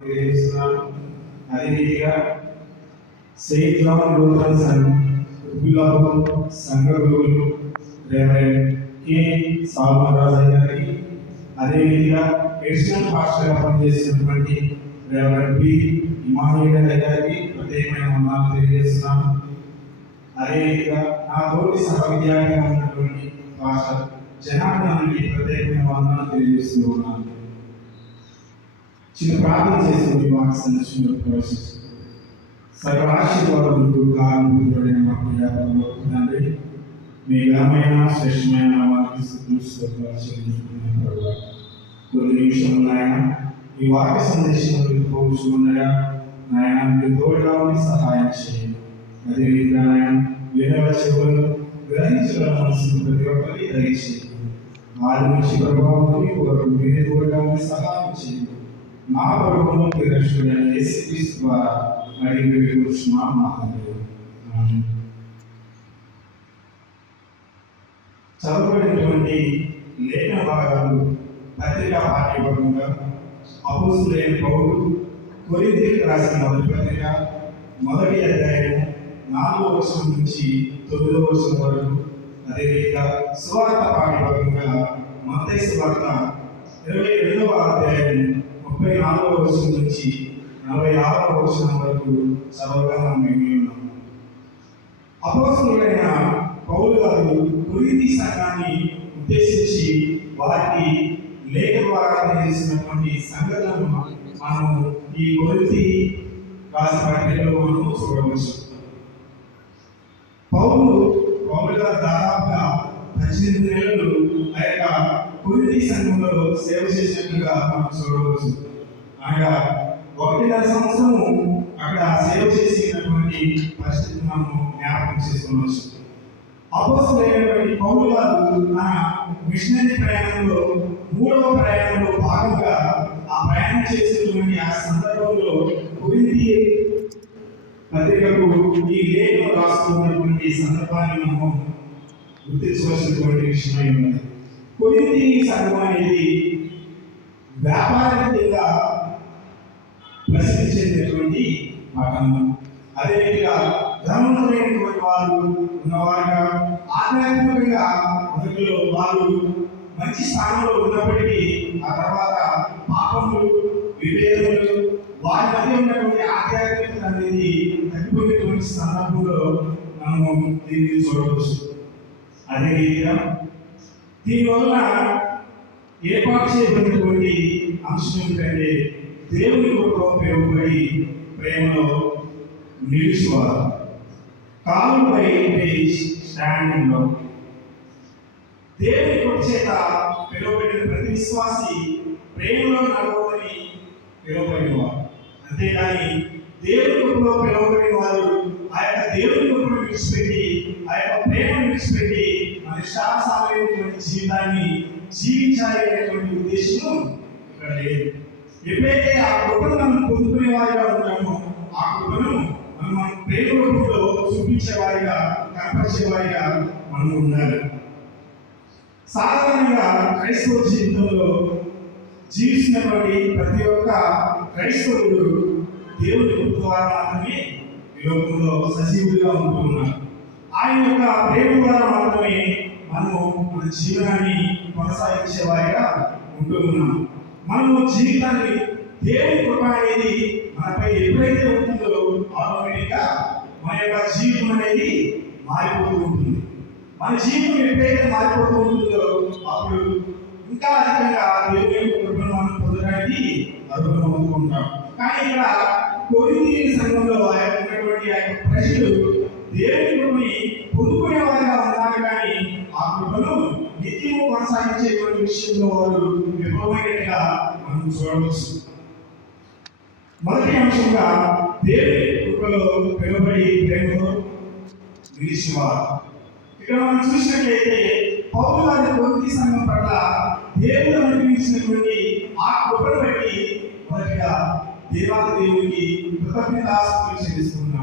తెలియజేస్తున్నాను. అదేవిధంగా Saint John Lutheran సంఘ గురువులు రెవరెండ్ కె సాల్మన్ రాజయ్య గారికి, అదేవిధంగా ఎడిషనల్ పాస్టర్గా పనిచేస్తున్నటువంటి రెవరెండ్ బి ఇమానుయేల్ గారికి ప్రత్యేకమైన వందనాలు తెలియజేస్తున్నాను. అదేవిధంగా నా తోటి సహ విద్యార్థిగా ఉన్నటువంటి పాస్టర్ జనార్దనానికి ప్రత్యేకమైన వందనాలు తెలియజేస్తూ ఉన్నాను. చిన్న ప్రార్థన చేసి వాక్య సందర్శనలో ప్రవేశిస్తుంది. సకల ఆశీర్వాదములకు కారణభూతుడైన మా ప్రియాత్మలో తండ్రి, మీ ఘనమైన శ్రేష్టమైన నామానికి స్తుతులు స్తోత్రాలు చెల్లించుకుంటున్నాను. కొన్ని నిమిషములు నాయన ఈ వాక్య సందేశంలో పోల్చుకున్నగా నాయన మీరు తోడుగా ఉండి సహాయం చేయండి. అదేవిధంగా నాయన వినవ చెవులను గ్రహించగల మనసును ప్రతి ఒక్కరికి దయచేయండి. ఆది నుంచి ప్రభావం వరకు మీరే తోడుగా ఉండి సహాయం చేయండి. నా ప్రభువును రక్షకుడైన యేసుక్రీస్తు ద్వారా అడిగి వేడుకొనుచున్నాం మా తండ్రి. చదవబడినటువంటి లేఖన భాగాలు పత్రికా పాఠ్యభాగంగా అపోస్తలుడైన పౌలు కొరింథీయులకు రాసిన మొదటి పత్రిక మొదటి అధ్యాయం 4వ వచనం నుంచి 9వ వచనం వరకు, అదేవిధంగా సువార్త పాఠ్యభాగంగా మత్తయి సువార్త 22వ అధ్యాయం 34వ వచనం నుంచి 46వ వచనం వరకు చదవగా మనం విని ఉన్నాం. అపోస్తలుడైన పౌలు గారు కొరింథీ సంఘాన్ని ఉద్దేశించి వారికి లేఖ ద్వారా తెలియజేసినటువంటి సంగతులను మనం ఈ కొరింథీ రాసిన పత్రికలో మనం చూడవచ్చు. పౌలు గారు దాదాపుగా 18 నెలలు ఆ యొక్క కొరింథీ సంఘంలో సేవ చేసినట్లుగా మనం చూడవచ్చు. అనగా 1.5 సంవత్సరము అక్కడ సేవ చేసినటువంటి పరిస్థితి మనం జ్ఞాపకం చేసుకోవచ్చు. అపోస్తలుడైనటువంటి పౌలు గారు తన మిషనరీ ప్రయాణంలో 3వ ప్రయాణంలో భాగంగా ఆ ప్రయాణం చేసేటువంటి ఆ సందర్భంలో కొరింథీ పత్రికకు ఈ లేఖను రాస్తున్నటువంటి సందర్భాన్ని మనం గుర్తించవలసినటువంటి విషయమై ఉన్నది. కొరింథీ సంఘం అనేది వ్యాపారికంగా ప్రసిద్ధి చెందినటువంటి పట్టణం. అదేవిధంగా ధనవంతులైనటువంటి వారు ఉన్నవారుగా, ఆధ్యాత్మికంగా మొదట్లో వారు మంచి స్థానంలో ఉన్నప్పటికీ ఆ తర్వాత పాపములు, విభేదములు, వారి మధ్య ఉన్నటువంటి ఆధ్యాత్మికత అనేది తగ్గిపోయినటువంటి సందర్భంలో మనము దీన్ని చూడవచ్చు. అదేవిధంగా దీనివల్ల ఏర్పాటు చేయబడినటువంటి అంశం ఏంటంటే దేవుని కృపలో పిలువబడి ప్రేమలో నిలుచువారు, కాలుపై స్టాండింగ్ లో. దేవుని కృప చేత పిలువబడిన ప్రతి విశ్వాసి ప్రేమలో నడవని పిలువబడినవారు. అంతేకాని దేవుని కృపలో పిలువబడిన వారు ఆ యొక్క దేవుని కృపను విడిచిపెట్టి, ఆ యొక్క ప్రేమను విడిచిపెట్టి మన ఇష్టానుసారమైనటువంటి జీవితాన్ని జీవించాలి అనేటువంటి ఉద్దేశం ఇక్కడ లేదు. ఎప్పుడైతే ఆ కృపను మనం పొందుకునే వారిగా ఉంటామో ఆ కృపను మనం ప్రేమ రూపంలో చూపించేవారిగా, కనపరిచేవారిగా మనం ఉండాలి. సాధారణంగా క్రైస్తవ జీవితంలో జీవిస్తున్నటువంటి ప్రతి ఒక్క క్రైస్తవుడు దేవుని కృప ద్వారా మాత్రమే ఈ లోకంలో సజీవుడిగా ఉంటూ ఉన్నారు. ఆయన యొక్క ప్రేమ ద్వారా మాత్రమే మనము మన జీవనాన్ని కొనసాగించే వారిగా ఉంటూ ఉన్నాం. మనము జీవితాన్ని దేవుని కృప అనేది మనపై ఎప్పుడైతే ఉంటుందో ఆటోమేటిక్గా మన యొక్క జీవితం అనేది మారిపోతూ ఉంటుంది. మన జీవితం ఎప్పుడైతే మారిపోతూ ఉంటుందో అప్పుడు ఇంకా అధికంగా దేవుని యొక్క కృపను మనం పొందడానికి అర్హమవుతూ ఉంటాం. కానీ ఇక్కడ కొరింథీ సంఘంలో ఉన్నటువంటి ఆ యొక్క ప్రజలు దేవుని కృపని పొందుకునే వారిగా ఉన్నారు, కానీ ఆ కృపను నిత్యము కొనసాగించేటువంటి విషయంలో వారు విఫలమైనట్టుగా మనం చూడవచ్చు. మొదటి అంశంగా దేవుని కృపలో పిలువబడి ప్రేమలో నిలిచేవారు. ఇక్కడ మనం చూసినట్లయితే పౌలు గారి కొరింథీ సంఘం పట్ల దేవుడు అనుగ్రహించినటువంటి ఆ కృపను బట్టి మొదటిగా దేవాది దేవునికి కృతజ్ఞతాస్తుతులు చెల్లిస్తున్నారు.